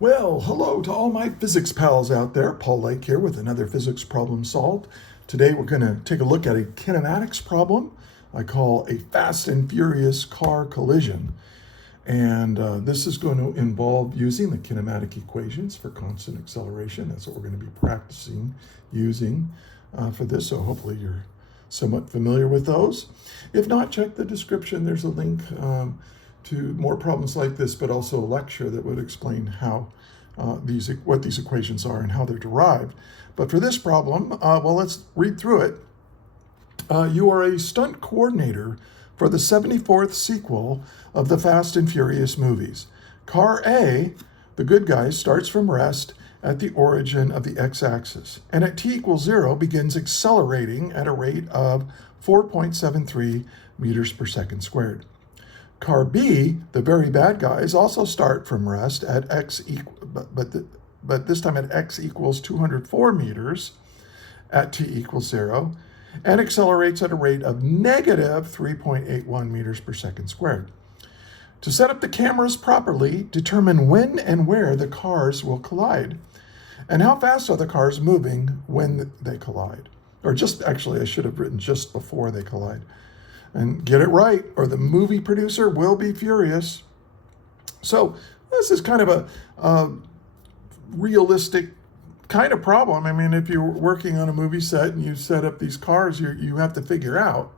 Well, hello to all my physics pals out there. Paul Lake here with another physics problem solved. Today we're going to take a look at a kinematics problem I call a fast and furious car collision. And this is going to involve using the kinematic equations for constant acceleration. That's what we're going to be practicing using for this, so hopefully you're somewhat familiar with those. If not, check the description. There's a link to more problems like this, but also a lecture that would explain how what these equations are and how they're derived. But for this problem, well, let's read through it. You are a stunt coordinator for the 74th sequel of the Fast and Furious movies. Car A, the good guy, starts from rest at the origin of the x-axis, and at t equals 0 begins accelerating at a rate of 4.73 meters per second squared. Car B, the very bad guys, also start from rest at but this time at x equals 204 meters at t equals 0, and accelerates at a rate of negative 3.81 meters per second squared. To set up the cameras properly, determine when and where the cars will collide, and how fast are the cars moving when they collide. Or just, actually, I should have written just before they collide. And get it right, or the movie producer will be furious. So this is kind of a realistic kind of problem. I mean, if you're working on a movie set and you set up these cars, you have to figure out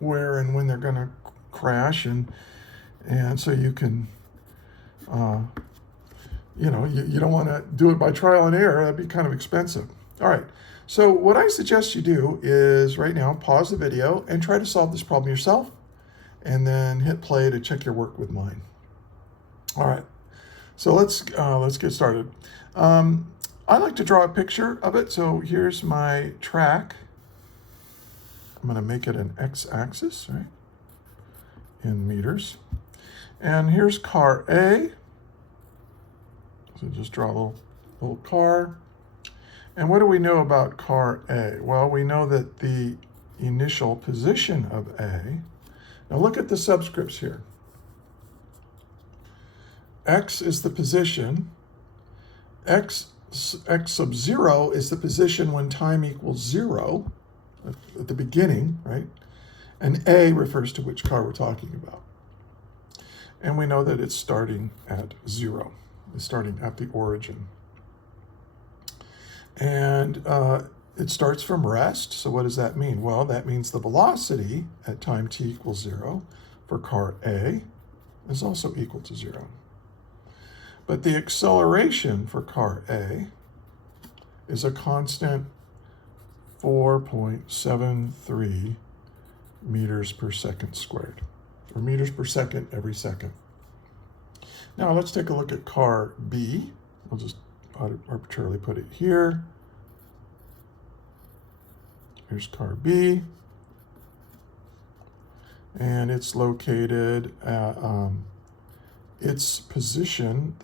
where and when they're going to crash, and so you can, you don't want to do it by trial and error. That'd be kind of expensive. All right. So what I suggest you do is right now pause the video and try to solve this problem yourself, and then hit play to check your work with mine. All right. So let's get started. I like to draw a picture of it. So here's my track. I'm going to make it an x-axis, right, in meters. And here's car A. So just draw a little car. And what do we know about car A? Well, we know that the initial position of A, now look at the subscripts here. X is the position. X sub 0 is the position when time equals 0 at the beginning, right? And A refers to which car we're talking about. And we know that it's starting at 0. It's starting at the origin. And it starts from rest. So what does that mean? Well, that means the velocity at time t equals 0 for car A is also equal to 0. But the acceleration for car A is a constant 4.73 meters per second squared, or meters per second every second. Now let's take a look at car B. We'll just arbitrarily put it here. Here's car B. And it's located at its position.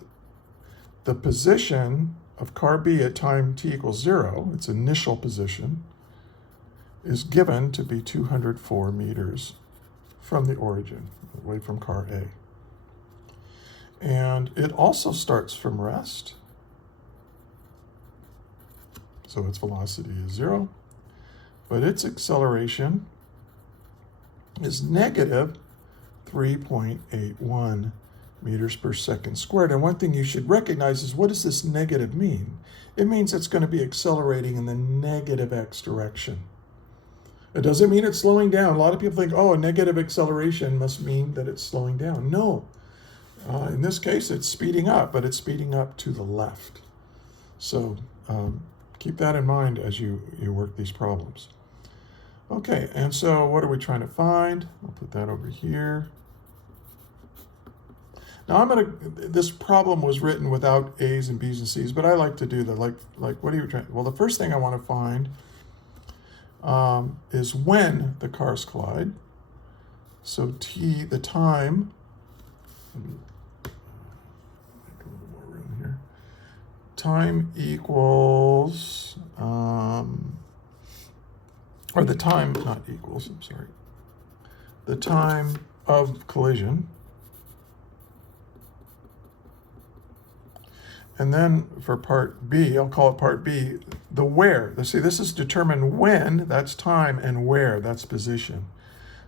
The position of car B at time t equals 0, its initial position, is given to be 204 meters from the origin, away from car A. And it also starts from rest. So its velocity is 0, but its acceleration is negative 3.81 meters per second squared. And one thing you should recognize is, what does this negative mean? It means it's going to be accelerating in the negative x direction. It doesn't mean it's slowing down. A lot of people think, oh, a negative acceleration must mean that it's slowing down. No. In this case, it's speeding up, but it's speeding up to the left. So keep that in mind as you work these problems. Okay, and so what are we trying to find? I'll put that over here. Now this problem was written without A's and B's and C's, but I like to do that. Like what are you trying? Well, the first thing I want to find is when the cars collide. So t, the time, make a little more room here. Time equals, or the time, not equals, I'm sorry. The time of collision And then for part B, I'll call it part B, the where. Let's see, this is determine when, that's time, and where, that's position.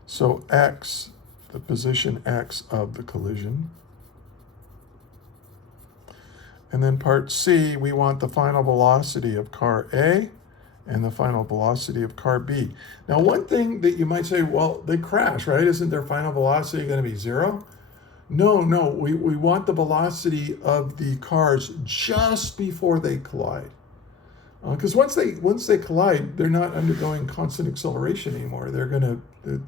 So X, the position X of the collision. And then part C, we want the final velocity of car A and the final velocity of car B. Now, one thing that you might say, well, they crash, right? Isn't their final velocity going to be 0? No, we want the velocity of the cars just before they collide. Because once they collide, they're not undergoing constant acceleration anymore. The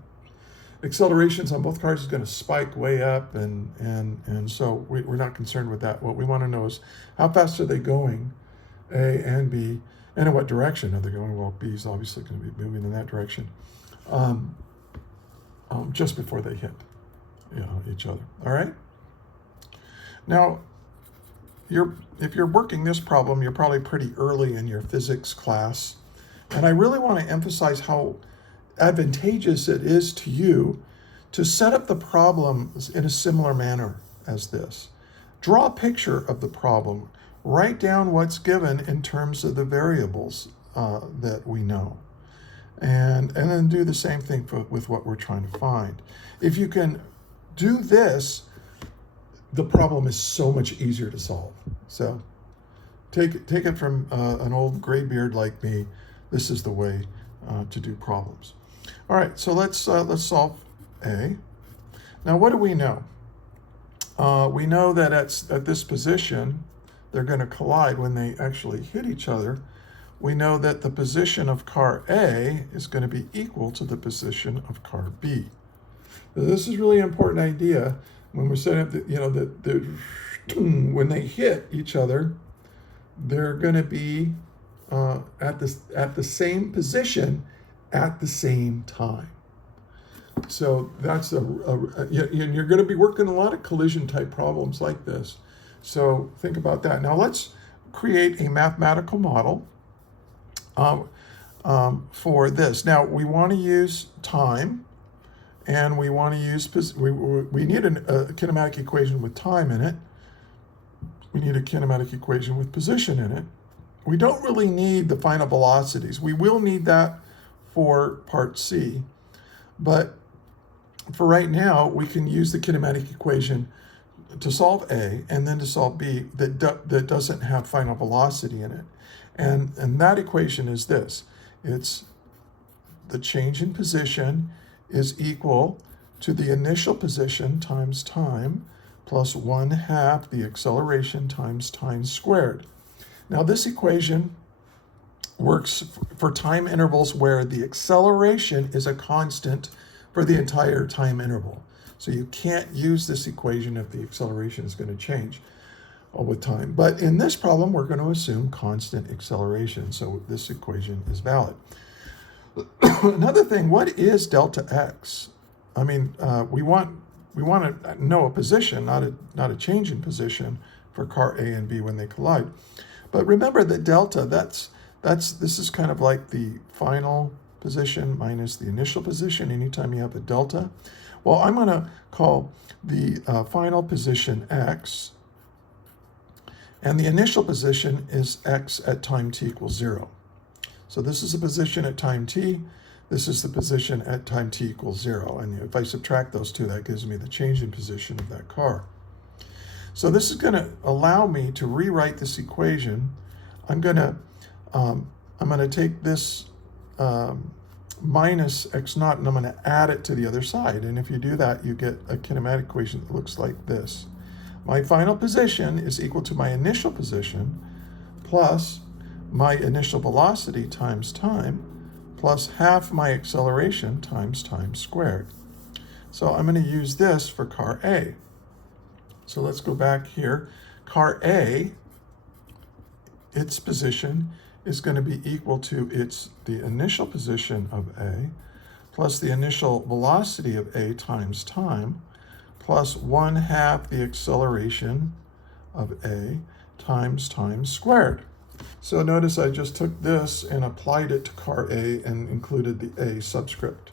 accelerations on both cars is going to spike way up, and so we're not concerned with that. What we want to know is how fast are they going, A and B, and in what direction are they going? Well, B is obviously going to be moving in that direction, just before they hit each other. All right. Now, if you're working this problem, you're probably pretty early in your physics class, and I really want to emphasize how advantageous it is to you to set up the problem in a similar manner as this. Draw a picture of the problem. Write down what's given in terms of the variables that we know. And then do the same thing with what we're trying to find. If you can do this, the problem is so much easier to solve. So take it from an old gray beard like me. This is the way to do problems. All right, so let's solve A. Now, what do we know? We know that at this position, they're going to collide when they actually hit each other. We know that the position of car A is going to be equal to the position of car B. Now, this is really an important idea when we're setting up when they hit each other, they're going to be at the same position at the same time. So that's and you're going to be working a lot of collision type problems like this. So think about that. Now let's create a mathematical model for this. Now we want to use time, and we want to use, we need a kinematic equation with time in it. We need a kinematic equation with position in it. We don't really need the final velocities. We will need that for part C, but for right now, we can use the kinematic equation to solve A and then to solve B that doesn't have final velocity in it. And that equation is this. It's the change in position is equal to the initial position times time plus 1/2 the acceleration times time squared. Now this equation works for time intervals where the acceleration is a constant for the entire time interval. So you can't use this equation if the acceleration is going to change with time. But in this problem, we're going to assume constant acceleration. So this equation is valid. Another thing, what is delta x? I mean, we want to know a position, not a change in position for car A and B when they collide. But remember that delta, this is kind of like the final position minus the initial position anytime you have a delta. Well, I'm going to call the final position x, and the initial position is x at time t equals 0. So this is the position at time t. This is the position at time t equals 0. And if I subtract those two, that gives me the change in position of that car. So this is going to allow me to rewrite this equation. I'm going to take this minus x naught, and I'm going to add it to the other side. And if you do that, you get a kinematic equation that looks like this. My final position is equal to my initial position plus my initial velocity times time plus half my acceleration times time squared. So I'm going to use this for car A. So let's go back here. Car A, its position is going to be equal to the initial position of A plus the initial velocity of A times time plus 1/2 the acceleration of A times time squared. So notice I just took this and applied it to car A and included the A subscript.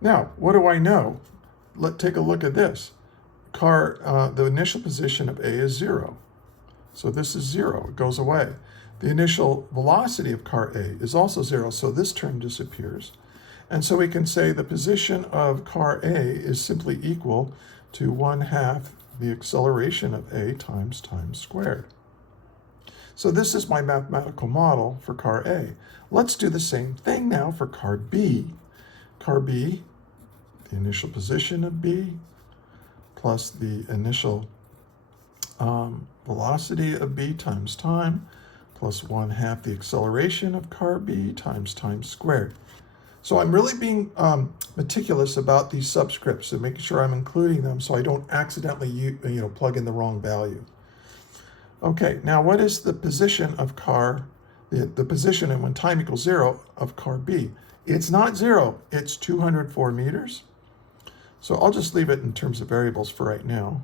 Now, what do I know? Let's take a look at this. The initial position of A is 0. So this is 0, it goes away. The initial velocity of car A is also 0, so this term disappears. And so we can say the position of car A is simply equal to 1/2 the acceleration of A times time squared. So this is my mathematical model for car A. Let's do the same thing now for car B. Car B, the initial position of B, plus the initial velocity of B times time, plus 1/2 the acceleration of car B times time squared. So I'm really being meticulous about these subscripts and making sure I'm including them so I don't accidentally plug in the wrong value. Okay, now what is the position of the position and when time equals 0 of car B? It's not 0, it's 204 meters. So I'll just leave it in terms of variables for right now.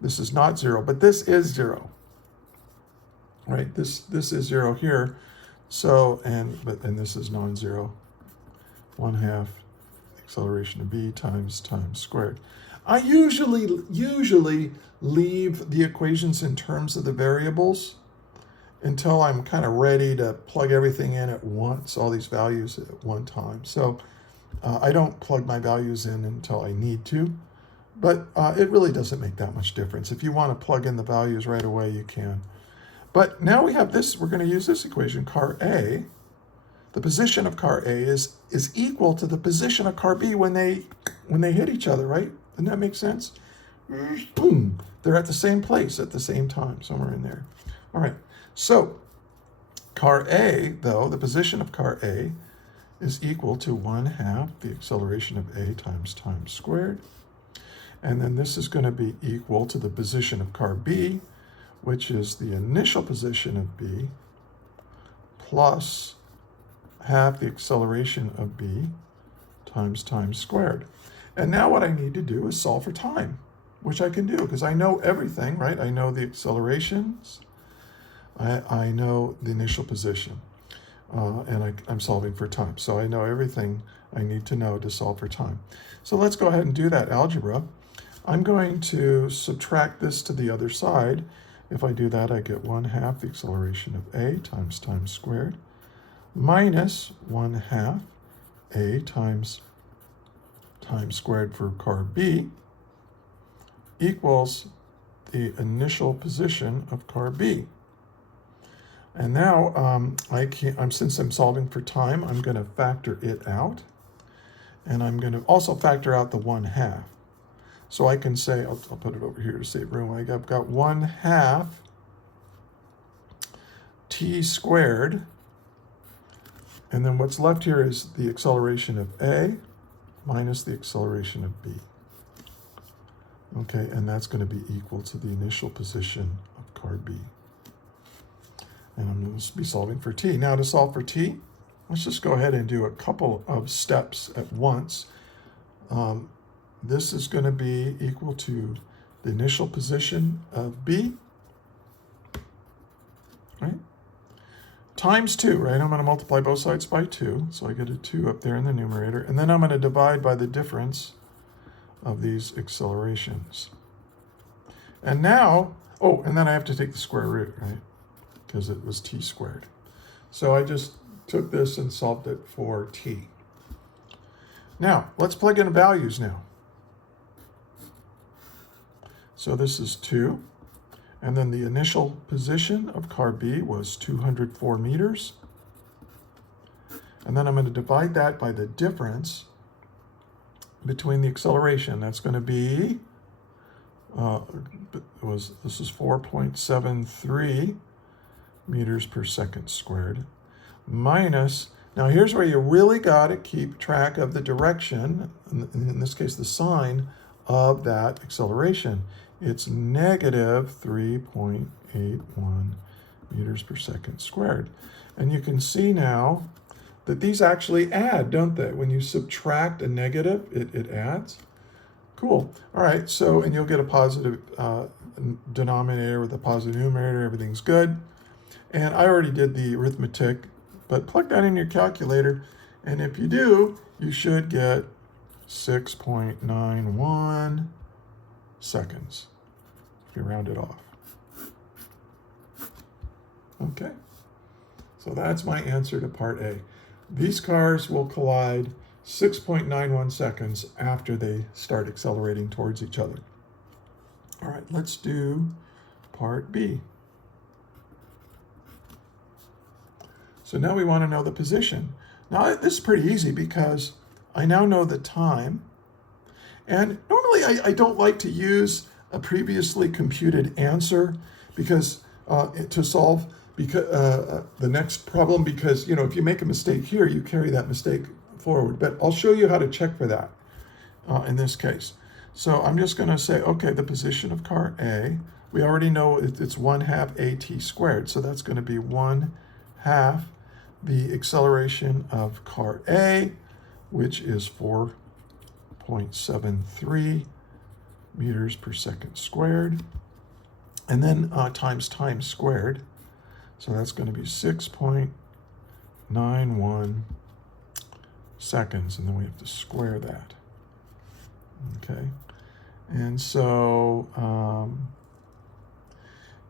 This is not 0, but this is 0. Right, this is 0 here. So, and this is non-zero. 1/2 acceleration of B times time squared. I usually leave the equations in terms of the variables until I'm kind of ready to plug everything in at once, all these values at one time. So I don't plug my values in until I need to, but it really doesn't make that much difference. If you want to plug in the values right away, you can. But now we have this, we're going to use this equation, car A. The position of car A is equal to the position of car B when they hit each other, right? Doesn't that make sense? Boom. They're at the same place at the same time, somewhere in there. All right. So car A, though, the position of car A is equal to 1/2 the acceleration of A times time squared. And then this is going to be equal to the position of car B, which is the initial position of B, plus 1/2 the acceleration of B times time squared. And now what I need to do is solve for time, which I can do because I know everything, right? I know the accelerations, I know the initial position, and I'm solving for time. So I know everything I need to know to solve for time. So let's go ahead and do that algebra. I'm going to subtract this to the other side. If I do that, I get 1/2 the acceleration of A times time squared minus 1/2 A times time squared for car B equals the initial position of car B. And now since I'm solving for time, I'm going to factor it out. And I'm going to also factor out the 1/2. So I can say, I'll put it over here to save room. I've got 1/2 t squared. And then what's left here is the acceleration of A minus the acceleration of B. Okay, and that's going to be equal to the initial position of car B. And I'm going to be solving for t. Now to solve for t, let's just go ahead and do a couple of steps at once. This is going to be equal to the initial position of B, right? Times 2, right? I'm going to multiply both sides by 2, so I get a 2 up there in the numerator. And then I'm going to divide by the difference of these accelerations. And now, oh, and then I have to take the square root, right? Because it was t squared. So I just took this and solved it for t. Now, let's plug in values now. So this is 2. And then the initial position of car B was 204 meters. And then I'm going to divide that by the difference between the acceleration. That's going to be, this is 4.73 meters per second squared, minus, now here's where you really got to keep track of the direction, in this case the sign of that acceleration. It's negative 3.81 meters per second squared. And you can see now that these actually add, don't they? When you subtract a negative, it adds. Cool. All right, so, and you'll get a positive denominator with a positive numerator, everything's good. And I already did the arithmetic, but plug that in your calculator. And if you do, you should get 6.91 seconds, if you round it off. Okay, so that's my answer to part A. These cars will collide 6.91 seconds after they start accelerating towards each other. All right, let's do part B. So now we want to know the position. Now this is pretty easy because I now know the time. And normally I don't like to use a previously computed answer because to solve the next problem, because if you make a mistake here, you carry that mistake forward. But I'll show you how to check for that in this case. So I'm just going to say, okay, the position of car A, we already know it's 1/2 AT squared. So that's going to be 1/2 the acceleration of car A, which is 4.73 meters per second squared. And then times time squared. So that's going to be 6.91 seconds. And then we have to square that. Okay. And so,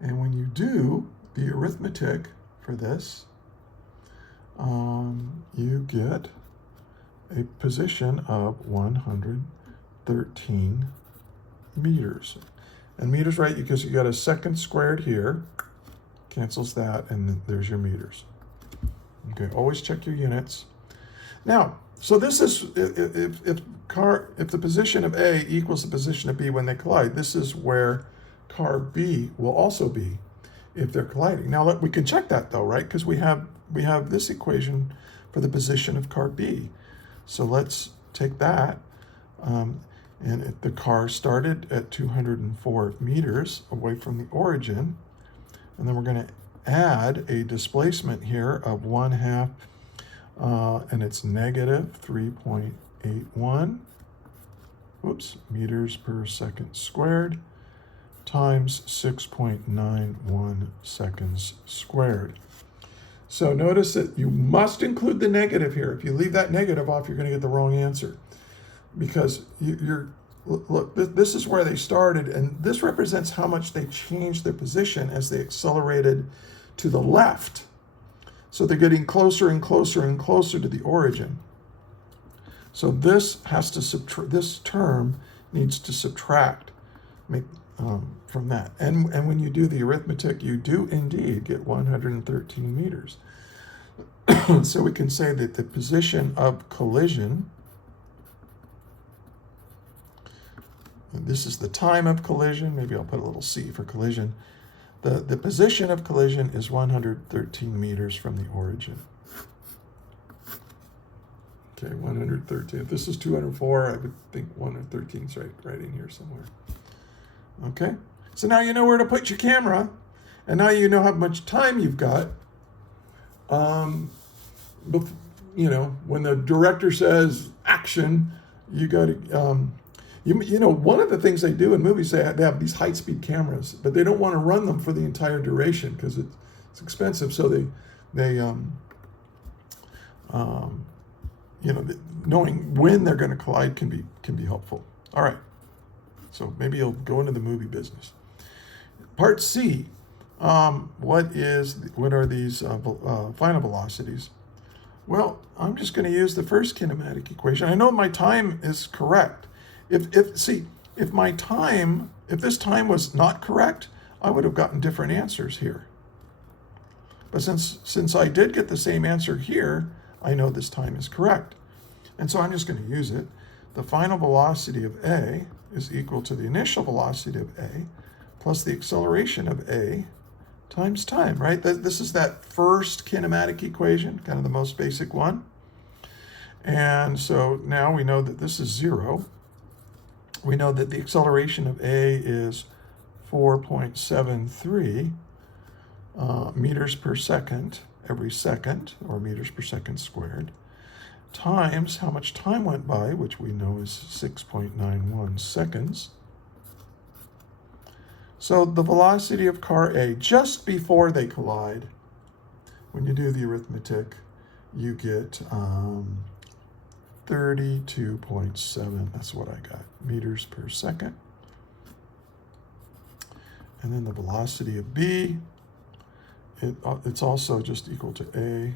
and when you do the arithmetic for this, you get a position of 113 meters. And meters, right, because you got a second squared here, cancels that, and then there's your meters. Okay, always check your units. Now, so this is, if the position of A equals the position of B when they collide, this is where car B will also be if they're colliding. Now, we can check that though, right? Because we have this equation for the position of car B. So let's take that, and the car started at 204 meters away from the origin, and then we're going to add a displacement here of 1/2, and it's negative 3.81 meters per second squared times 6.91 seconds squared. So notice that you must include the negative here. If you leave that negative off, you're going to get the wrong answer. Because look, this is where they started, and this represents how much they changed their position as they accelerated to the left. So they're getting closer and closer and closer to the origin. So this has to this term needs to subtract from that. And when you do the arithmetic, you do indeed get 113 meters. So we can say that the position of collision, and this is the time of collision, maybe I'll put a little C for collision. The position of collision is 113 meters from the origin. Okay, 113. If this is 204, I would think 113 is right in here somewhere. Okay, so now you know where to put your camera, and now you know how much time you've got. When the director says action, you got to, one of the things they do in movies, they have these high-speed cameras, but they don't want to run them for the entire duration because it's expensive. So knowing when they're going to collide can be helpful. All right. So maybe you'll go into the movie business. Part C, what are these final velocities? Well, I'm just going to use the first kinematic equation. I know my time is correct. If this time was not correct, I would have gotten different answers here. But since I did get the same answer here, I know this time is correct. And so I'm just going to use it. The final velocity of A is equal to the initial velocity of A plus the acceleration of A times time, right? This is that first kinematic equation, kind of the most basic one. And so now we know that this is 0. We know that the acceleration of A is 4.73 meters per second every second, or meters per second squared, times how much time went by, which we know is 6.91 seconds. So the velocity of car A just before they collide, when you do the arithmetic, you get 32.7, that's what I got, meters per second. And then the velocity of B it's also just equal to a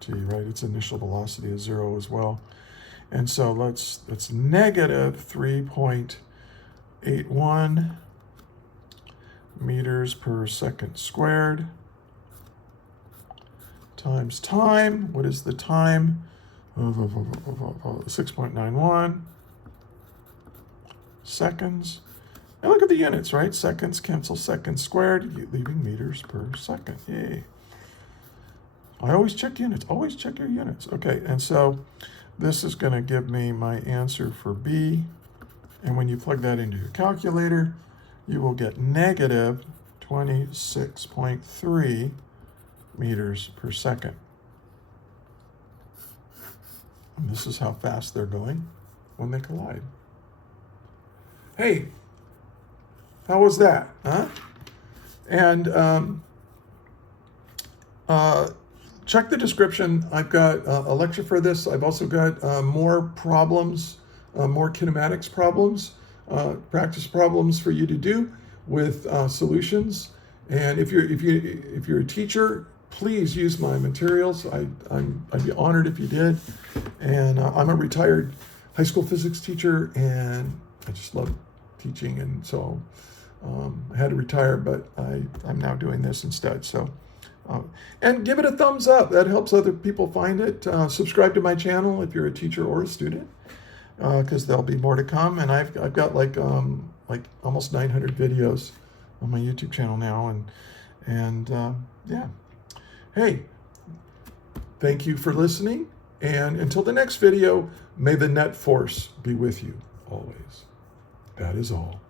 t, right? Its initial velocity is 0 as well. And so that's negative 3.81 meters per second squared times time. What is the time? 6.91 seconds. And look at the units, right? Seconds cancel seconds squared, leaving meters per second. Yay. I always check units. Always check your units. Okay, and so this is going to give me my answer for B. And when you plug that into your calculator, you will get negative 26.3 meters per second. And this is how fast they're going when they collide. Hey, how was that? Huh? And check the description. I've got a lecture for this. I've also got more problems, more kinematics problems, practice problems for you to do with solutions. And if you're a teacher, please use my materials. I'd be honored if you did. And I'm a retired high school physics teacher, and I just love teaching, and so I had to retire, but I'm now doing this instead. So, and give it a thumbs up. That helps other people find it. Subscribe to my channel if you're a teacher or a student, because there'll be more to come. And I've got like almost 900 videos on my YouTube channel now, and yeah. Hey, thank you for listening, and until the next video, may the net force be with you always. That is all.